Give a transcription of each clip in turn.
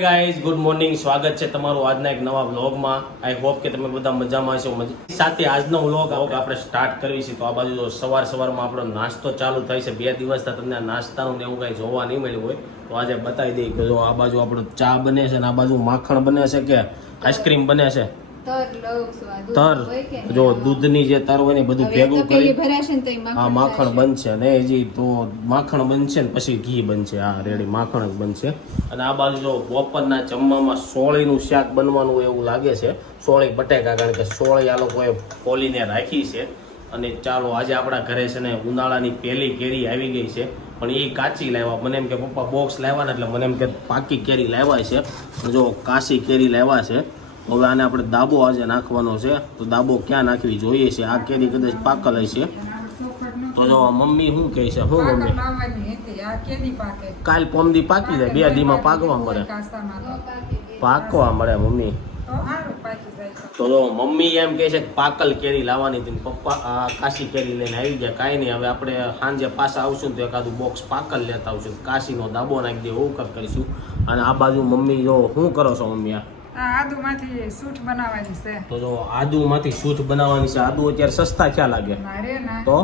Guys good morning સ્વાગત છે તમારું આજના એક નવા વ્લોગમાં આઈ હોપ કે તમે બધા મજામાં છો સાથે આજનો વ્લોગ આપણે સ્ટાર્ટ કરવી છે. તો આ બાજુ સવાર સવારમાં આપણો નાસ્તો ચાલુ થાય છે. બે દિવસથી તમને નાસ્તાનું એવું કાંઈ જોવા નહીં મળ્યું હોય. તો આજે બતાવી દઈએ કે જો આ બાજુ આપણો ચા બને છે અને આ બાજુ માખણ બને છે કે આઈસ્ક્રીમ બને છે? તર જો દૂધની જે તર હોય ને બધું ભેગું કરી આ માખણ બનશે ને હજી તો માખણ બનશે ને પછી ઘી બનશે. આ રેડી માખણ જ બનશે. અને આ બાજુ જો બપોરના જમવામાં સોળીનું શાક બનવાનું એવું લાગે છે. સોળી બટેકા કારણ કે સોળી આ લોકોએ ફોલીને રાખી છે. અને ચાલો આજે આપણા ઘરે છે ને ઉનાળાની પહેલી કેરી આવી ગઈ છે. પણ એ કાચી લાવ્યા. મને એમ કે પપ્પા બોક્સ લાવ્યા ને એટલે મને એમ કે પાકી કેરી લાવ્યા છે. જો કાચી કેરી લાવ્યા છે. હવે આને આપણે દાબો આજે નાખવાનો છે. તો દાબો ક્યાં નાખવી જોઈએ છે? આ કેરી કદાચ પાકલ હશે તો જો મમ્મી શું કહે છે? શું મમ્મી. કાલ પોમદી પાકી જાય. બે દીમાં પાકવા મળે. પાકવા મળે મમ્મી. તો જો મમ્મી એમ કહે છે કે પાકલ કેરી લાવવાની હતી પપ્પા કાશી કેરી લઈને આવી ગયા. કાંઈ નહીં હવે આપણે સાંજે પાછા આવશું ને તો એકાદું બોક્સ પાકલ લેતા આવશું. કાશીનો દાબો નાખી દે એવું કર કરીશું. અને આ બાજુ મમ્મી જો શું કરો છો મમ્મી આ? આદુમાંથી સૂઠ બનાવવાની છે. તો જો આદુમાંથી સૂઠ બનાવવાની છે આદુ અત્યારે સસ્તા ક્યાં લાગે? મારે ના તો?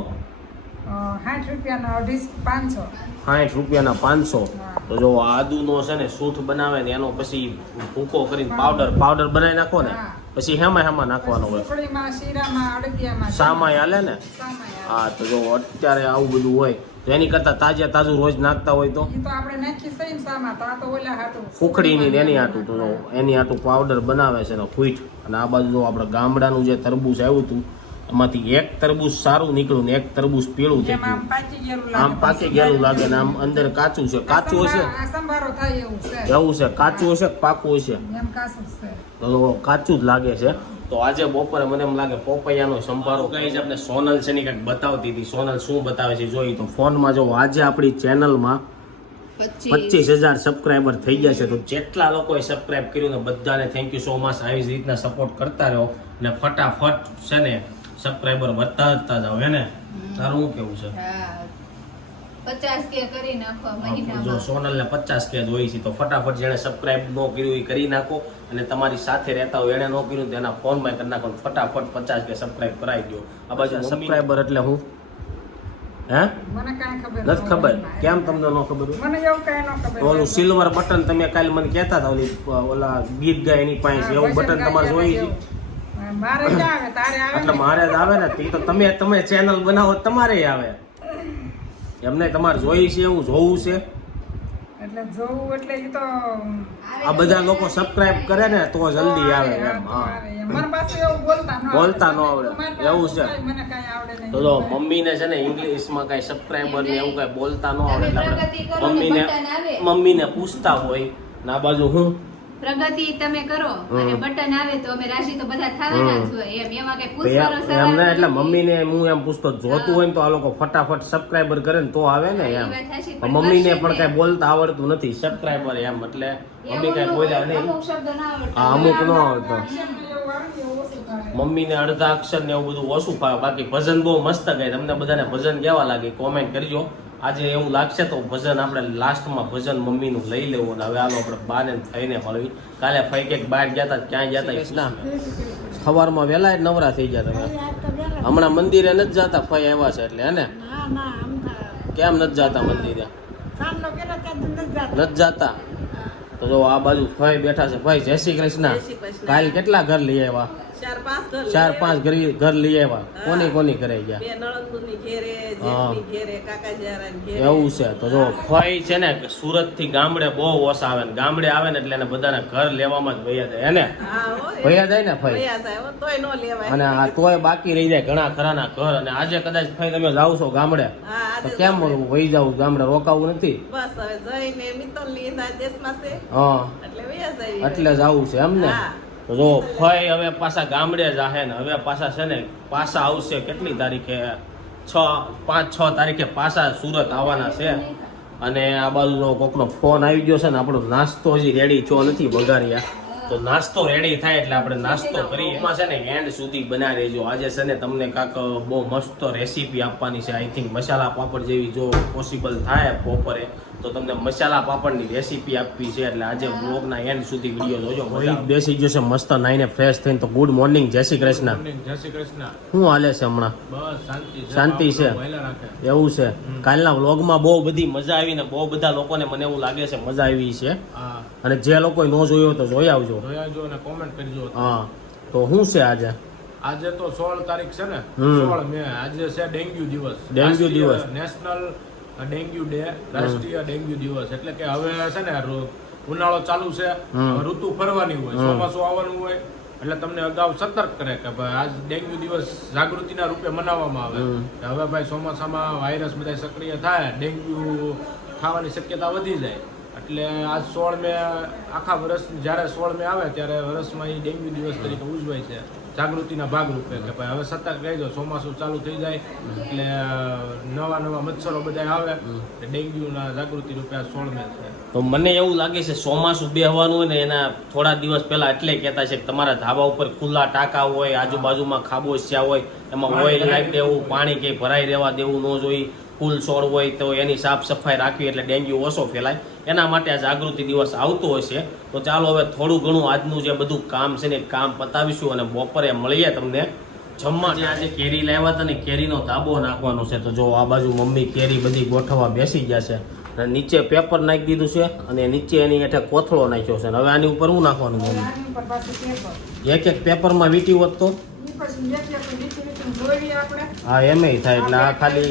સાઠ રૂપિયાનો અઢી પાંચસો. સાઠ રૂપિયાના પાંચસો. હા. તો જો આદુનો છે ને સૂઠ બનાવે ને એનો પછી ભૂકો કરીને પાવડર પાવડર બનાવી નાખો ને પછી હેમાં હેમાં નાખવાનો હોય. સામાય હાલે ને? હા તો જો અત્યારે આવું બધું હોય તો એની કરતા તાજે તાજું રોજ નાખતા હોય તો? ફૂકડીની ને એની આટું તો એની આટું પાવડર બનાવે છે ને ફૂટ અને આ બાજુ જો આપણે ગામડાનું જે તરબૂચ આવ્યું હતું એમાંથી એક તરબૂચ સારું નીકળ્યું ને એક તરબૂચ પીળું થઈ આમ ગયું. આમ પાકી ગયેલું લાગે ને આમ અંદર કાચું છે. કાચું હશે? એવું છે. કાચું હશે કે પાકું હશે? તો કાચું જ લાગે છે. તો આજે બપોરે મને એમ લાગે પોપૈયાનો સંભારો કઈ આપણે સોનલ છે ને કંઈક બતાવતી હતી. સોનલ શું બતાવે છે જોઈ તો ફોનમાં જો આજે આપણી ચેનલમાં પચીસ. હજાર સબસ્ક્રાઈબર થઈ ગયા છે. તો જેટલા લોકોએ સબસ્ક્રાઈબ કર્યું ને બધાને થેન્ક યુ સો મચ આવી જ રીતના સપોર્ટ કરતા રહો અને ફટાફટ છે ને સબસ્ક્રાઈબર વધતા જતા જાઓ હે ને? તારું શું કેવું છે. પચાસ કે કરી નાખો જો મહિનામાં. સોનલને પચાસ કે જોઈ છે તો ફટાફટ જેણે સબસ્ક્રાઇબ નો કર્યું એ કરી નાખો અને તમારી સાથે રહેતા હોય એણે નો કર્યું તો એના ફોનમાં કરી નાખો ફટાફટ પચાસ કે સબસ્ક્રાઇબ કરાવી દો. આ બાજુ સબસ્ક્રાઇબર એટલે હું? હે? મને કાંઈ ખબર નથી ખબર. કેમ તમને ન ખબર મને એવું કાંઈ ન ખબર ઓલું સિલ્વર બટન તમે કાલે મને કહેતા હતા ઓલી ઓલા ગીત ગાય એની પાસે એવું બટન તમારે જોઈ છે મારે ક્યાં આવે તારે આવે એટલે મારે જ આવે ને તે તો તમે તમે ચેનલ બનાવો તમારે આવે. એમને તમારે જોઈ છે એવું જોવું છે એટલે જોવું એટલે એ તો આ બધા લોકો સબસ્ક્રાઇબ કરે ને તો જલ્દી આવે એમ હા આવે એમ. મારી પાસે એવું બોલતા ન આવડે. આવડે. એવું છે. મને કાંઈ આવડે નહીં. તો જો મમ્મીને છે ને ઇંગ્લિશમાં કાંઈ સબસ્ક્રાઇબર ને એવું કાંઈ બોલતા ન આવડે એટલે આપણે મમ્મીને મમ્મીને પૂછતા હોય ના બાજુ હું પ્રગતિ તમે કરો અને બટન આવે તો અમે રાશિ તો બધા થવાના જ હોય. એમ એમાં કઈ પૂછવાનો સવાલ એમ એટલે. મમ્મીને હું એમ પૂછતો જોતું હોય ને તો આ લોકો ફટાફટ સબસ્ક્રાઇબર કરે ને તો આવે ને એમ. મમ્મીને પણ. કઈ બોલતા આવડતું નથી સબસ્ક્રાઇબર એમ એટલે મમ્મી કઈ બોલ્યા નહીં. હા, અમુક ન આવડતો. મમ્મીને અડધા અક્ષર ને એવું બધું ઓછું ફાવે બાકી ભજન બહુ મસ્ત ગાય. તમને બધાને ભજન કેવા લાગે? કોમેન્ટ કરજો. આજે એવું લાગશે તો ભજન આપણે લાસ્ટમાં ભજન મમ્મીનું લઈ લેવું અને હવે આલો આપણે બાને ફઈને મળવી કાલે ફઈ કંઈક બહાર ગયા હતા ક્યાં ગયા હતા ના સવારમાં વહેલા નવરા થઈ ગયા તમે. હમણાં મંદિરે નથી જતા ફઈ આવ્યા છે એટલે હે. કેમ નથી જતા મંદિરે? નથી જતા. તો જો આ બાજુ ફઈ બેઠા છે. ફઈ જય શ્રી કૃષ્ણ. કાલ કેટલા ઘર લઈ આવ્યા? ચાર પાંચ ઘર ચાર લઈ પાંચ ઘર ઘર લઈ આવ્યા. કોની કોની ઘરે ગયા? બે ઘેરે ઘેરે એવું છે. તો જો ફઈ છે ને સુરતથી ગામડે બહુ ઓછા આવે ને. ગામડે આવે ને એટલે એને બધાને ઘર લેવામાં જ ભૈયા જાય. એને ભૈયા જાય ને ફઈ તોય નો લેવાય. અને આ તોય બાકી રહી જાય ઘણા ખરાના ઘર. અને આજે કદાચ ફઈ તમે જાવ છો ગામડે તો કેમ વહી જાવ ગામડે રોકાવું નથી? બસ હવે જઈને મિત્તલની દેશમાં છે. હા. એટલે એટલે જવું છે એમ ને? તો ફઈ હવે પાછા ગામડે જાહે ને. હવે પાછા છે ને, પાછા આવશે કેટલી તારીખે? છ, પાંચ, છ તારીખે પાછા સુરત આવવાના છે. અને આ બાજુનો કોકનો ફોન આવી ગયો છે ને, આપણો નાસ્તો હજી રેડી થયો નથી બગાડ્યા તો નાસ્તો રેડી થાય એટલે આપણે નાસ્તો કરીએ. એમાં છે ને એન્ડ સુધી બનાવી રહેજો. આજે છે ને, તમને કાંક બહુ મસ્ત રેસીપી આપવાની છે. આઈ થિંક મસાલા પાપડ જેવી જો પોસિબલ થાય બપોરે તો તમને મસાલા પાપડની રેસીપી આપવી છે એટલે આજે બ્લોગના એન્ડ સુધી વીડિયો જોજો ભાઈ બેસી ગયો છે મસ્ત નાઈને ફ્રેશ થઈને તો ગુડ મોર્નિંગ જય શ્રી કૃષ્ણ. જય શ્રી કૃષ્ણ. શું હાલે છે હમણાં? બસ શાંતિ છે શાંતિ એવું છે. કાલના વ્લોગમાં બહુ બધી મજા આવી ને બહુ બધા લોકોને મને એવું લાગે છે મજા આવી છે. અને જે લોકો ન જોયો તો જોઈ આવજો. જોઈ આવજો અને કોમેન્ટ કરજો. હા. તો શું છે આજે? આજે તો સોળ તારીખ છે ને. સોળ મે. આજે છે ડેન્ગ્યુ દિવસ. ડેન્ગ્યુ દિવસ. નેશનલ ડેન્ગ્યુ ડે રાષ્ટ્રીય ડેન્ગ્યુ દિવસ એટલે કે હવે છે ને ઉનાળો ચાલુ છે. ઋતુ ફરવાની હોય ચોમાસું આવવાનું હોય એટલે તમને અગાઉ સતર્ક કરે કે ભાઈ આજ ડેન્ગ્યુ દિવસ જાગૃતિના રૂપે મનાવવામાં આવે. હવે ભાઈ ચોમાસામાં વાયરસ બધા સક્રિય થાય ડેન્ગ્યુ થવાની શક્યતા વધી જાય. એટલે આજ સોળ મે આખા વર્ષ જ્યારે સોળ મે આવે ત્યારે વર્ષમાં એ ડેન્ગ્યુ દિવસ તરીકે ઉજવાય છે. જાગૃતિના ભાગરૂપે. કે ભાઈ હવે સતર્ક દો ચોમાસું ચાલુ થઈ જાય એટલે નવા નવા મચ્છરો બધા આવે ડેન્ગ્યુના જાગૃતિ રૂપે આ સોળ મે છે. તો મને એવું લાગે છે ચોમાસું બેહવાનું હોય ને એના થોડા દિવસ પહેલા એટલે કહેતા છે કે તમારા ધાબા ઉપર ખુલ્લા ટાંકા હોય આજુબાજુમાં ખાબોચિયા હોય એમાં ઓઇલ નાખી દેવું પાણી કે ભરાઈ રહેવા દેવું ન જોઈએ. ફૂલ છોડ હોય તો એની સાફ સફાઈ રાખવી એટલે ડેન્ગ્યુ ઓછો ફેલાય. એના માટે આ જાગૃતિ દિવસ આવતો હશે તો ચાલો હવે થોડું ઘણું આજનું જે બધું કામ છે ને કામ પતાવીશું અને બપોરે મળીએ તમને જમવા. જે આજે કેરી લાવ્યા હતા ને કેરીનો તાબો નાખવાનો છે. તો જો આ બાજુ મમ્મી કેરી બધી ગોઠવવા બેસી ગયા છે. અને નીચે પેપર નાખી દીધું છે અને નીચે એની હેઠે કોથળો નાખ્યો છે. અને હવે આની ઉપર હું નાખવાનું મમ્મી? એક એક પેપરમાં વીટી હોત તો ઈ પછી એક એક લીટી લીટી દોરીએ આપણે. હા એમ થાય એટલે આ ખાલી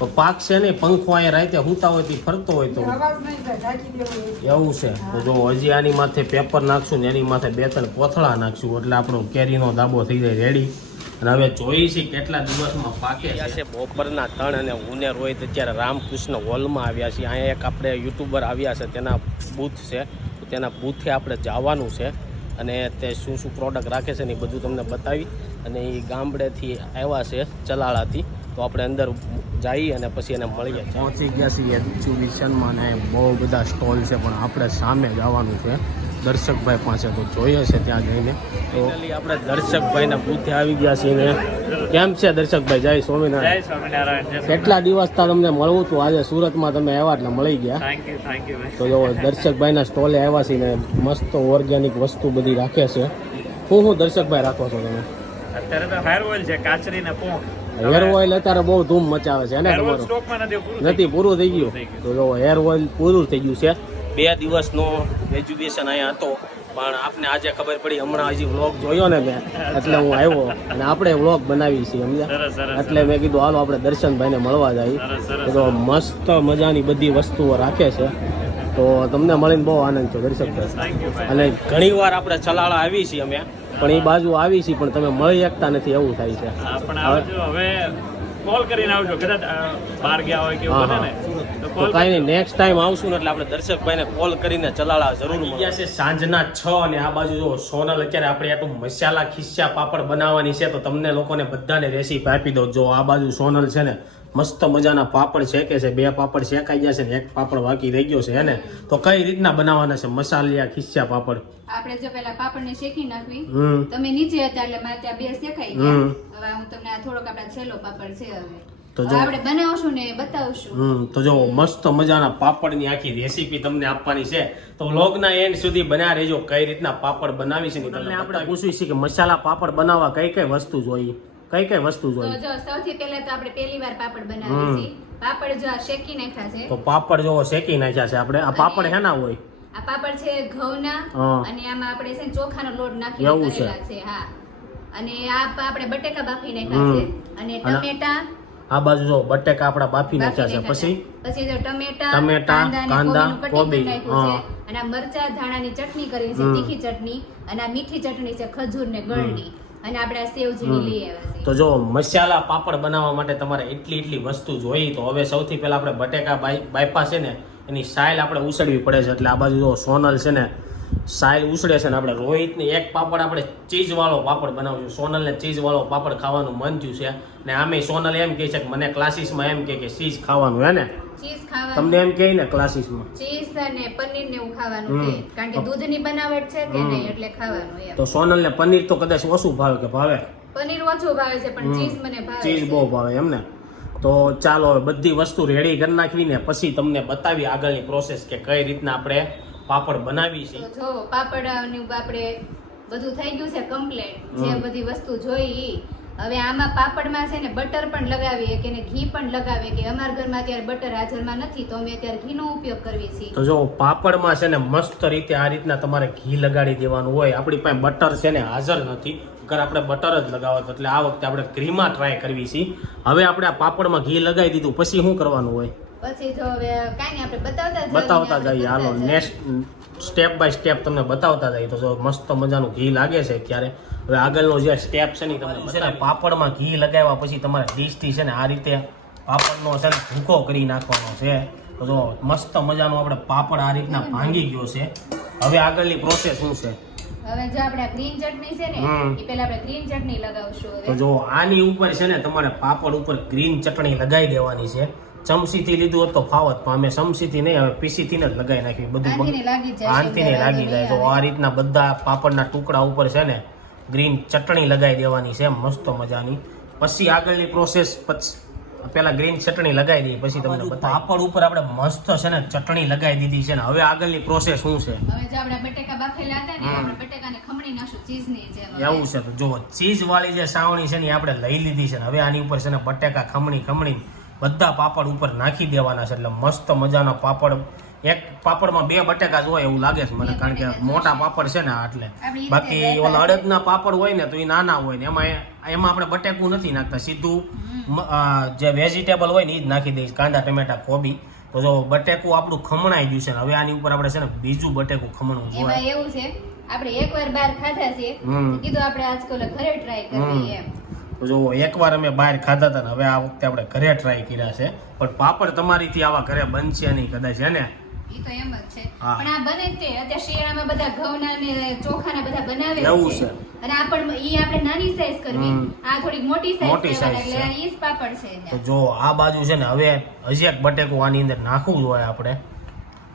તો પાક છે નહીં પંખો અહીંયા રાતે હુતા હોય તે ફરતો હોય તો. અવાજ નહીં થાય ઢાંકી દેવું એવું છે. તો જો હજી આની માથે પેપર નાખશું ને એની માથે બે ત્રણ કોથળા નાખશું એટલે આપણો કેરીનો દાબો થઈ જાય રેડી અને હવે જોઈશી કેટલા દિવસમાં પાકે છે. બપોરના ત્રણ અને ઉનેર હોય તો ત્યારે રામકૃષ્ણ હોલમાં આવ્યા છીએ. અહીંયા એક આપણે યુટ્યુબર આવ્યા છે તેના બૂથ છે. તેના બૂથે આપણે જવાનું છે. અને તે શું શું પ્રોડક્ટ રાખે છે ને એ બધું તમને બતાવી. અને એ ગામડેથી આવ્યા છે ચલાળાથી. તો આપણે અંદર જઈએ અને પછી એને મળીએ પહોંચી ગયા છીએ એક્ઝિબિશનમાં અને બહુ બધા સ્ટોલ છે પણ આપણે સામે જવાનું છે. દર્શકભાઈ પાસે તો જોઈએ છે ત્યાં જઈને. તો આપણે દર્શકભાઈના બુથે આવી ગયા છીએ ને. કેમ છે દર્શકભાઈ? જય સ્વામિનારાયણ. સ્વામિનારાયણ કેટલા દિવસ તા તમને મળવું હતું આજે સુરતમાં તમે આવ્યા એટલે મળી ગયા. તો જો દર્શકભાઈના સ્ટોલે આવ્યા છીએ ને મસ્ત ઓર્ગેનિક વસ્તુ બધી રાખે છે. શું શું દર્શકભાઈ રાખો છો તમે? અત્યારે તો હેર ઓઇલ છે કાચરી ને પોંખ. હેર ઓઇલ અત્યારે બહુ ધૂમ મચાવે છે ને તમારું? નથી પૂરું થઈ ગયું. તો જો હેર ઓઇલ પૂરું થઈ ગયું છે. બે દિવસનો એજ્યુકેશન અહીંયા હતો પણ આપને આજે ખબર પડી હમણાં હજી વ્લોગ જોયો ને મેં એટલે હું આવ્યો અને આપણે વ્લોગ બનાવી છીએ સમજ્યા? એટલે મેં કીધું હાલો આપણે દર્શનભાઈને મળવા જઈએ તો મસ્ત મજાની બધી વસ્તુઓ રાખે છે. તો તમને મળીને બહુ આનંદ છે દર્શક અને ઘણી વાર આપણે ચલાળા આવી છીએ અમે. પણ એ બાજુ આવી છે પણ તમે મળી શકતા નથી એવું થાય છે. હવે કોલ કરીને આવજો કદાચ બહાર ગયા હોય કે એવું ને તો તો કાંઈ નહીં નેક્સ્ટ ટાઈમ આવશું ને એટલે આપણે દર્શકભાઈને કોલ કરીને ચલાળા જરૂર ગયા છે સાંજના છ અને આ બાજુ જો સોનલ અત્યારે આપણે આટલું મસાલા ખિસ્સા પાપડ બનાવવાની છે તો તમને લોકોને બધાને રેસીપી આપી દો જો આ બાજુ સોનલ છે ને મસ્ત મજાના પાપડ શેકે છે બે પાપડ શેકાઈ ગયા છે ને એક પાપડ બાકી રહી ગયો છે એને તો કઈ રીતના બનાવવાના છે મસાલિયા ખિસ્સા પાપડ? આપણે જો પેલા પાપડને શેકી નાખવી. તમે નીચે હતા એટલે મારે ત્યાં બે શેકાઈ ગયા. હવે હું તમને આ થોડોક આપણા છેલ્લો પાપડ છે હવે. તો જો- આપણે બનાવશું ને બતાવશું. હમ તો જો મસ્ત મજાના પાપડની આખી રેસીપી તમને આપવાની છે. તો વ્લોગના એન્ડ સુધી બન્યા રહેજો. કઈ રીતના પાપડ બનાવી છે તમને આપણે પૂછવી છે કે મસાલા પાપડ બનાવવા કઈ કઈ વસ્તુ જોઈએ? કઈ કઈ વસ્તુ તો જો સૌથી પહેલા તો આપણે પહેલી વાર પાપડ બનાવીએ છીએ. પાપડ જો શેકી નાખ્યા છે. તો પાપડ જો શેકી નાખ્યા છે આપણે. આ પાપડ હેના હોય? આ પાપડ છે ઘઉંના અને આમાં આપણે છે ચોખાનો લોટ નાખી. કરેલા છે હા. અને આ આપણે બટેકા બાફી નાખ્યા છે. અને ટમેટા. આ બાજુ જો બટેકા આપણા બાફી નાખ્યા છે. પછી? પછી જો ટમેટા ટમેટા, કાંદા કોબી, અને મરચા ધાણાની ચટણી કરી છે તીખી ચટણી. અને આ મીઠી ચટણી છે ખજૂર ને ગળની. અને આપણે આ સેવ ઝીણી લઈ આવ્યા છે તો જો મસાલા પાપડ બનાવવા માટે તમારે એટલી એટલી વસ્તુ જોઈ તો હવે સૌથી પહેલા આપણે બટેકા બાય બાયપા છે ને એની સાઇલ આપણે ઉસળવી પડે છે. એટલે આ બાજુ જો સોનલ છે ને સાયલ ઉસળે છે ને આપણે રોહિતને એક પાપડ આપણે ચીઝવાળો પાપડ બનાવશું સોનલને ચીઝવાળો પાપડ ખાવાનું મન થયું છે. ને આમે સોનલ એમ કહે છે કે મને ક્લાસીસમાં એમ કહે કે ચીઝ ખાવાનું હે ને. ચીઝ ખાવાનું. તમને એમ કહે ને ક્લાસીસમાં ચીઝ અને પનીર ને એવું ખાવાનું કે કારણ કે દૂધની બનાવટ છે કે નહીં એટલે ખાવાનું એમ. તો સોનલને પનીર તો કદાચ ઓછું ભાવે કે ભાવે? પનીર ઓછું ભાવે છે પણ ચીઝ મને ભાવે ચીઝ બહુ ભાવે એમ ને. તો ચાલો બધી વસ્તુ રેડી કરી નાખવી ને પછી તમને બતાવી આગળની પ્રોસેસ કે કઈ રીતના આપણે પાપડ બનાવી છે. જો પાપડ ને આપણે બધું થઈ ગયું છે કમ્પ્લીટ જે બધી વસ્તુ જોઈ. હવે આમાં પાપડમાં છે ને બટર પણ લગાવીએ કે ને ઘી પણ લગાવીએ કે અમારા ઘરમાં અત્યારે બટર હાજરમાં નથી તો અમે અત્યારે ઘીનો ઉપયોગ કરીએ છીએ. તો જો પાપડમાં છે ને મસ્ત રીતે આ રીતના તમારે ઘી લગાડી દેવાનું હોય આપણી પાસે બટર છે ને હાજર નથી અગર આપણે બટર જ લગાવત એટલે આ વખતે આપણે ઘીમાં ટ્રાય કરવી છીએ હવે આપણે આ પાપડમાં ઘી લગાવી દીધું પછી શું કરવાનું હોય? પછી જો હવે કાંઈ નહીં આપણે બતાવતા બતાવતા જઈએ હાલો નેક્સ્ટ સ્ટેપ બાય સ્ટેપ તમને બતાવતા જાય. તો જો મસ્ત મજાનું ઘી લાગે છે ત્યારે હવે આગળનો જે સ્ટેપ છે ને તમને છે ને પાપડમાં ઘી લગાવ્યા પછી તમારે ડીશથી છે ને આ રીતે પાપડનો છે ને ભૂકો કરી નાખવાનો છે. તો જો મસ્ત મજાનો આપણે પાપડ આ રીતના ભાંગી ગયો છે. હવે આગળની પ્રોસેસ શું છે? હવે જો આપણે ગ્રીન ચટણી છે ને એ પહેલા આપણે ગ્રીન ચટણી લગાવશું તો જો આની ઉપર છે ને તમારે પાપડ ઉપર ગ્રીન ચટણી લગાવી દેવાની છે. ચમચીથી લીધું હોત તો ફાવત પણ અમે ચમસીથી નહીં હવે પીસીથી જ લગાવી નાખ્યું બધું આનથી લાગી જાય છે, આંધીને એટલે લાગી જાય. તો આ રીતના બધા પાપડના ટુકડા ઉપર છે ને ગ્રીન ચટણી લગાવી દેવાની છે મસ્ત મજાની. પછી આગળની પ્રોસેસ પછી પેલા ગ્રીન ચટણી લગાવી દઈએ પછી તમને. પાપડ ઉપર આપણે મસ્ત છે ને ચટણી લગાવી દીધી છે ને હવે આગળની પ્રોસેસ શું છે? હવે જો આપણે બટેકા બાફેલા હતા ને હમ. આપણે બટેકાને ખમણી નાખશું ચીઝની જેમ એવું છે તો જો ચીઝ વાળી જે સાવણી છે ને એ આપણે લઈ લીધી છે ને હવે આની ઉપર છે ને બટેકા ખમણી ખમણી બધા પાપડ ઉપર નાખી દેવાના છે એટલે મસ્ત મજાના પાપડ. એક પાપડમાં બે બટેકા જ હોય એવું લાગે છે મને કારણ કે મોટા પાપડ છે ને આટલે એટલે. બાકી ઓલા અડદના પાપડ હોય ને તો એ નાના હોય ને એમાં એમાં આપણે બટેકું નથી નાખતા સીધું જે વેજીટેબલ હોય ને એ જ નાખી દઈશ કાંદા ટમેટા કોબી. તો જો બટેકું આપણું ખમણાઈ ગયું છે ને હવે આની ઉપર આપણે છે ને બીજું બટેકું ખમણવું એમાં જોઈએ એવું છે આપણે એકવાર બહાર ખાધા છે. કીધું આપણે આજકાલ ઘરે ટ્રાય કરીએ એમ. તો જો એકવાર અમે બહાર ખાધા હતા ને હવે આ વખતે આપણે ઘરે ટ્રાય કર્યા છે. પણ પાપડ તમારીથી આવા ઘરે બનશે નહીં કદાચ હે ને? તો એમ જ છે. પણ આ બને તે. અત્યારે શિયાળામાં બધા ઘઉંના ને ચોખાના બધા બનાવે જ છે. છે. અને આ પણ ઈ આપણે નાની સાઈઝ કરવી. આ થોડીક મોટી સાઈઝ મોટી size એટલે છે. ઈ પાપડ છે તો જો આ બાજુ છે ને હવે હજી એક બટેકું આની અંદર નાખવું જોઈએ હોય આપણે.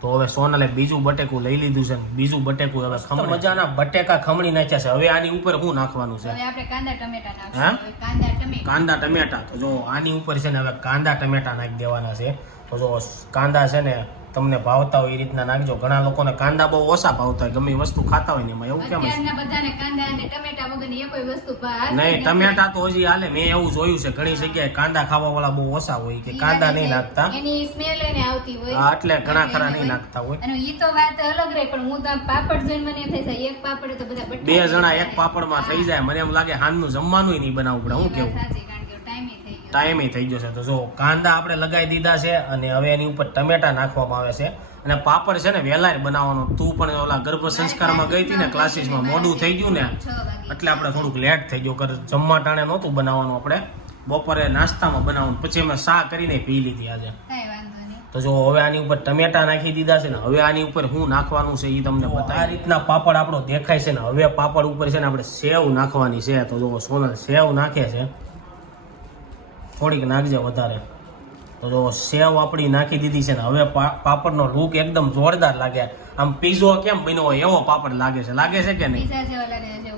તો હવે સોનલે બીજું બટેકું લઈ લીધું છે. ને બીજું બટેકું હવે ખમણ. મજાના બટેકા ખમણી નાખ્યા છે. હવે આની ઉપર શું નાખવાનું છે? હવે આપણે કાંદા ટમેટા નાખશું. કાંદા ટમેટા. કાંદા ટમેટા. તો જો આની ઉપર છે ને હવે કાંદા ટમેટા નાખી દેવાના છે. તો જો કાંદા છે ને તમને ભાવતા હોય એ રીતના નાખજો. ઘણા લોકોને કાંદા બહુ ઓછા ભાવતા હોય ગમે વસ્તુ ખાતા હોય ને એમાં એવું કેમ છે? બધાને કાંદા અને ટમેટા વગરની એ કોઈ વસ્તુ નહીં ટમેટા તો હજી હાલે. મેં એવું જોયું છે ઘણી જગ્યાએ કાંદા ખાવા વાળા બહુ ઓછા હોય કે કાંદા નહીં નાખતા. એની સ્મેલ એને આવતી હોય. હા, એટલે ઘણા ખરા નહીં નાખતા હોય. અને ઈ તો વાત અલગ રહે પણ હું તો પાપડ જોઈને મને એમ થાય છે, એક પાપડ તો બધા બે જણા એક પાપડમાં થઈ જાય. મને એમ લાગે હાનનું જમવાનું નહીં બનાવવું પડે. હું કેવું? ટાઈમે થઈ ગયો થઈ ગયો છે તો જો કાંદા આપણે લગાવી દીધા છે અને હવે એની ઉપર ટમેટા નાખવામાં આવે છે અને પાપડ છે ને વહેલાય બનાવવાનો. તું પણ ઓલા ગર્ભ સંસ્કારમાં ગઈ હતી ને ક્લાસીસમાં મોડું થઈ ગયું ને એટલે આપણે થોડુંક લેટ થઈ ગયું. કર જમવા ટાણે નહોતું બનાવવાનું આપણે. બપોરે નાસ્તામાં બનાવવાનું. પછી અમે શા કરીને પી લીધી આજે. તો જો હવે આની ઉપર ટમેટા નાખી દીધા છે ને હવે આની ઉપર શું નાખવાનું છે એ તમને બતાવી આ રીતના પાપડ આપણો દેખાય છે ને હવે પાપડ ઉપર છે ને આપણે સેવ નાખવાની છે. તો જો સોનલ સેવ નાખે છે. થોડીક નાખજે વધારે. તો જો સેવ આપણી નાખી દીધી છે ને હવે પાપડનો લુક એકદમ જોરદાર લાગે. આમ પીઝો કેમ બન્યો હોય એવો પાપડ લાગે છે. લાગે છે કે નહીં.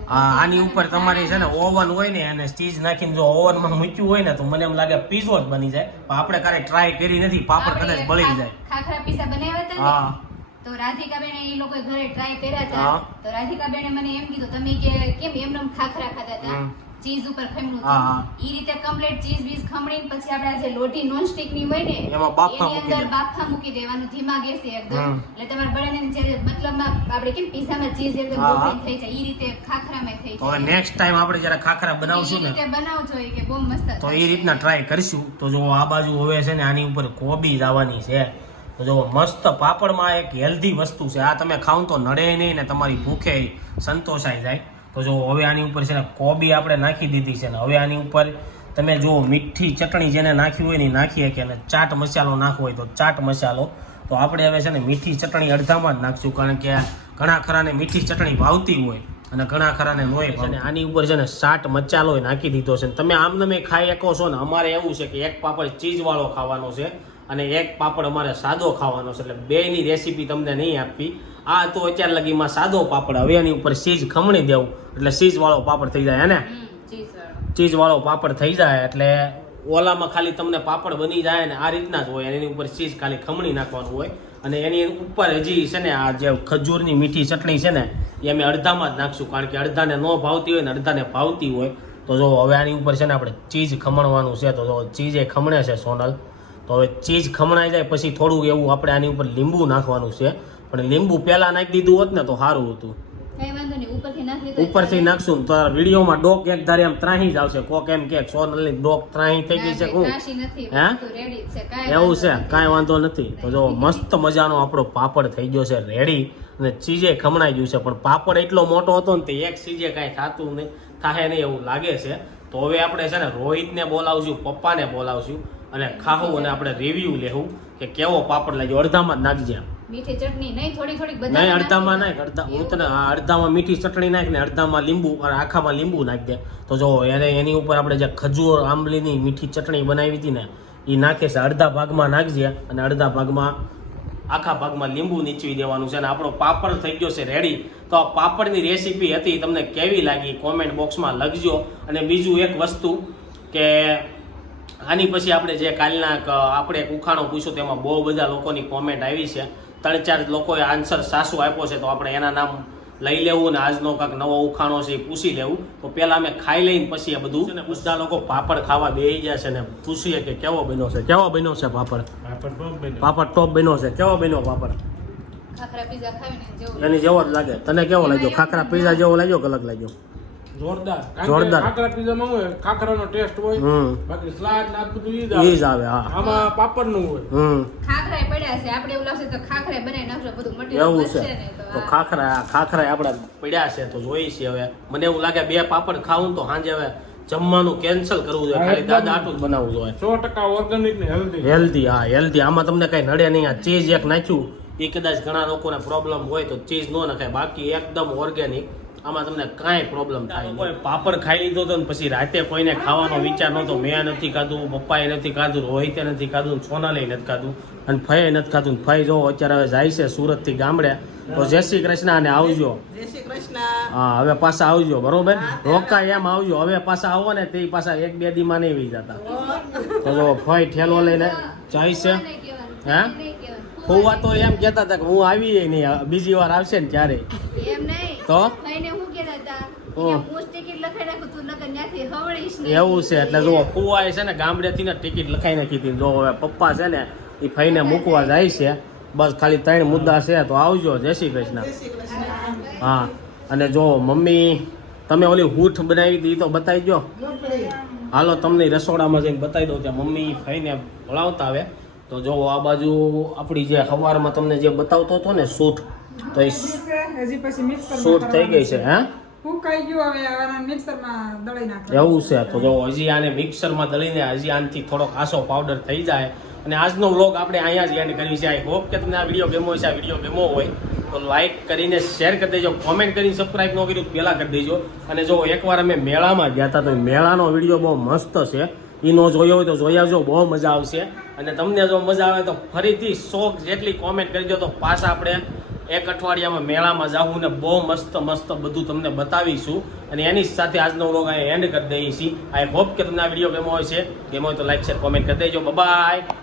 આ આની ઉપર તમારી છે ને ઓવન હોય ને અને ચીઝ નાખીને જો ઓવનમાં મૂક્યું હોય ને તો મને એમ લાગે પીઝો જ બની જાય. પણ આપણે ક્યારેય ટ્રાય કરી નથી પાપડ કદાચ બળી જાય. હા. તો રાધિકા બેને એ લોકો ઘરે ટ્રાય કર્યા હતા તો રાધિકા બેને મને એમ કીધું તમે કે કેમ એમનેમ ખાખરા ખાતા હતા ચીઝ ઉપર ખમણું. ઈ રીતે કમ્પ્લીટ ચીઝ બીઝ ખમણીને પછી આપણે જે લોટી નોનસ્ટિકની હોય ને એની અંદર બાફા મૂકી દેવાનું ધીમા ગેસે એકદમ. એટલે તમારા બળાને જ્યારે મતલબમાં આપણે કેમ પીઝામાં ચીઝ એકદમ હા. થઈ જાય ઈ રીતે ખાખરામાં થઈ જાય હવે નેક્સ્ટ ટાઈમ આપણે જ્યારે ખાખરા બનાવશું ને રીતે બનાવજો કે બહુ મસ્ત તો એ રીતના ટ્રાય કરીશું. તો જો આ બાજુ હવે છે ને આની ઉપર કોબી આવવાની છે. તો જો મસ્ત પાપડમાં એક હેલ્ધી વસ્તુ છે. આ તમે ખાવ તો નડે નહીં ને તમારી ભૂખે સંતોષાઈ જાય. તો જો હવે આની ઉપર છે ને કોબી આપણે નાખી દીધી છે ને હવે આની ઉપર તમે જો મીઠી ચટણી જેને નાખી હોય ને નાખીએ કે અને ચાટ મસાલો નાખવો હોય તો ચાટ મસાલો. તો આપણે હવે છે ને મીઠી ચટણી અડધામાં જ નાખશું કારણ કે ઘણા ખરાને મીઠી ચટણી ભાવતી હોય અને ઘણા ખરાને નોય અને આની ઉપર છે ને ચાટ મસાલો નાખી દીધો છે તમે આમ તમે ખાઈ શકો છો ને અમારે એવું છે કે એક પાપડ ચીઝવાળો ખાવાનો છે. અને એક પાપડ અમારે સાદો ખાવાનો છે એટલે બેની રેસીપી તમને નહીં આપવી. આ તો અત્યાર લગીમાં સાદો પાપડ હવે એની ઉપર ચીઝ ખમણી દેવું. એટલે ચીઝવાળો પાપડ થઈ જાય હે ને? હમ, ચીઝ વાળો. ચીઝ વાળો પાપડ થઈ જાય એટલે ઓલામાં ખાલી તમને પાપડ બની જાય ને આ રીતના જ હોય એની ઉપર ચીઝ ખાલી ખમણી નાખવાનું હોય. અને એની ઉપર હજી છે ને આ જે ખજૂરની મીઠી ચટણી છે ને એ અમે અડધામાં જ નાખશું કારણ કે અડધાને ન ભાવતી હોય ને અડધાને ભાવતી હોય. તો જો હવે આની ઉપર છે ને આપણે ચીઝ ખમણવાનું છે તો જો ચીઝ એ ખમણે છે સોનલ. તો હવે ચીજ ખમણાઈ જાય પછી થોડુંક એવું આપણે આની ઉપર લીંબુ નાખવાનું છે. પણ લીંબુ પહેલાં નાખી દીધું હોત ને તો સારું હતું. ઉપરથી નાખશું તો આ વિડીયોમાં ડોક એક ધારે આમ ત્રાહી જ આવશે. કોક એમ કે સોનલની ડોક ત્રાહી થઈ ગઈ છે હું? હે? એવું છે? કાંઈ વાંધો નથી. તો જો મસ્ત મજાનો આપણો પાપડ થઈ ગયો છે રેડી અને ચીજે ખમણાઈ ગયું છે પણ પાપડ એટલો મોટો હતો ને તે એક ચીજે કાંઈ થતું નહીં થાય નહીં એવું લાગે છે. તો હવે આપણે છે ને રોહિતને બોલાવશું પપ્પાને બોલાવશું. અને ખાવું અને આપણે રિવ્યુ લેવું કે કેવો પાપડ લાગ્યો. અડધામાં જ નાખજે મીઠી ચટણી નહીં થોડી થોડી બધા નહીં અડધામાં નાખ અડધા હું તને અડધામાં મીઠી ચટણી નાખ ને અડધામાં લીંબુ અને આખામાં લીંબુ નાખ દે. તો જો એને એની ઉપર આપણે જે ખજૂર આંબલીની મીઠી ચટણી બનાવી હતી ને એ નાખે છે. અડધા ભાગમાં નાખજે અને અડધા ભાગમાં આખા ભાગમાં લીંબુ નીચવી દેવાનું છે અને આપણો પાપડ થઈ ગયો છે રેડી તો આ પાપડની રેસીપી હતી. તમને કેવી લાગી? કોમેન્ટ બોક્સમાં લખજો. અને બીજું એક વસ્તુ કે આની પછી આપણે જે કાલના આપણે ઉખાણો પૂછ્યું તેમાં બહુ બધા લોકોની કોમેન્ટ આવી છે. ત્રણ ચાર લોકોએ આન્સર સાસુ આપ્યો છે તો આપણે એના નામ લઈ લેવું ને આજનો કાંક નવો ઉખાણો છે એ પૂછી લેવું. તો પહેલાં અમે ખાઈ લઈને પછી એ બધું ને બધા લોકો પાપડ ખાવા બેસી ગયા છે ને પૂછીએ કે કેવો બન્યો છે? કેવો બન્યો છે પાપડ? પાપડ ટોપ બન્યો. છે. કેવો બન્યો પાપડ? ખાખરા પીઝા ખાવીને જેવું એની જેવો જ લાગે. તને કેવો લાગ્યો? ખાખરા પીઝા જેવો લાગ્યો કે અલગ લાગ્યો? જોરદાર. જોરદાર. ખાખરા પીઝામાં હોય ખાખરાનો ટેસ્ટ હોય બાકી સ્લાડ ને બધું ઈ જ આવે ઈ જ આવે. હા. આમાં પાપડનું હોય. હમ. ખાખરાય પડ્યા છે. આપણે એવું લાગશે તો ખાખરા બનાવી નાખજો બધું મટીરિયલ એવું છે. તો તો ખાખરા ખાખરા આપણા પડ્યા છે તો જોઈ છે હવે. મને એવું લાગે બે પાપડ ખાવું તો સાંજે હવે જમવાનું કેન્સલ કરવું જોઈએ. ખાલી દાદા આટલું જ બનાવવું જોઈએ. સો ટકા ઓર્ગેનિક ને હેલ્ધી હેલ્ધી હા હેલ્ધી આમાં તમને કઈ નડે નહીં. આ ચીઝ એક નાખ્યું. એ કદાચ ઘણા લોકોને પ્રોબ્લેમ હોય તો ચીઝ ન નખાય. બાકી એકદમ ઓર્ગેનિક આમાં તમને કાંઈ પ્રોબ્લેમ થાય કોઈ પાપડ ખાઈ લીધો તો ને પછી રાતે કોઈને ખાવાનો વિચાર નહોતો. મેં નથી ખાધું પપ્પાએ નથી ખાધું રોહિતે નથી ખાધું સોનાલે નથી ખાધું અને ફઈએ નથી ખાધું. ફઈ જો અત્યારે હવે જાય છે સુરતથી ગામડે. તો જય શ્રી કૃષ્ણ અને આવજો. જય શ્રી કૃષ્ણ. હા હવે પાછા આવજો બરોબર? રોકા એમ આવજો. હવે પાછા આવો ને તે પાછા એક બે દી માં નહીં વી જતા. તો જો ફઈ ઠેલો લઈને જાય છે. હે? ફુવા તો એમ કહેતા હતા કે હું આવી નહીં બીજી વાર આવશે ને ત્યારે. એમ નહીં. તો? એવું છે એટલે જો ફુવાએ છે ને ગામડેથી ને ટિકિટ લખાઈ નાખી હતી. જો હવે પપ્પા છે ને એ ફઈને મૂકવા જાય છે. બસ ખાલી ત્રણ મુદ્દા છે તો આવજો. જય શ્રી કૃષ્ણ. હા અને જો મમ્મી તમે ઓલી હૂઠ બનાવી હતી એ તો બતાવી દો હાલો તમને રસોડામાં જઈને બતાવી દઉં ત્યાં મમ્મી ફઈને ભણાવતા આવે. તો જો આ બાજુ આપણી જે સવારમાં તમને જે બતાવતો હતો ને સૂટ તો એ સૂટ થઈ ગઈ છે. હે? એવું છે, તો જો હજી મિક્સરમાં દળીને હજી આનથી થોડોક આસો પાવડર થઈ જાય. અને આજનો વ્લોગ આપણે અહીંયા જ એન્ડ કરી છે આઈ હોપ કે તમને વીડિયો ગેમો છે વીડિયો ગેમો હોય, તો લાઇક કરીને શેર કરી દેજો. કોમેન્ટ કરીને સબસ્ક્રાઇબ ન કર્યું પહેલાં કરી દેજો. અને જો એકવાર અમે મેળામાં ગયા હતા, તો મેળાનો વીડિયો બહુ મસ્ત છે. એ નો જોયો હોય તો જોઈ આવજો, બહુ મજા આવશે. અને તમને જો મજા આવે તો ફરીથી શોખ જેટલી કોમેન્ટ કરી દો તો પાછા આપણે એક અઠવાડિયામાં મેળામાં જાવું ને બહુ મસ્ત મસ્ત બધું તમને બતાવીશું. અને એની સાથે આજનો વ્લોગ અહીં એન્ડ કરી દઈએ છીએ આઈ હોપ કે તમને આ વીડિયો ગમ્યો હોય છે ગમ્યો હોય તો લાઈક શેર કોમેન્ટ કરી દેજો. બાય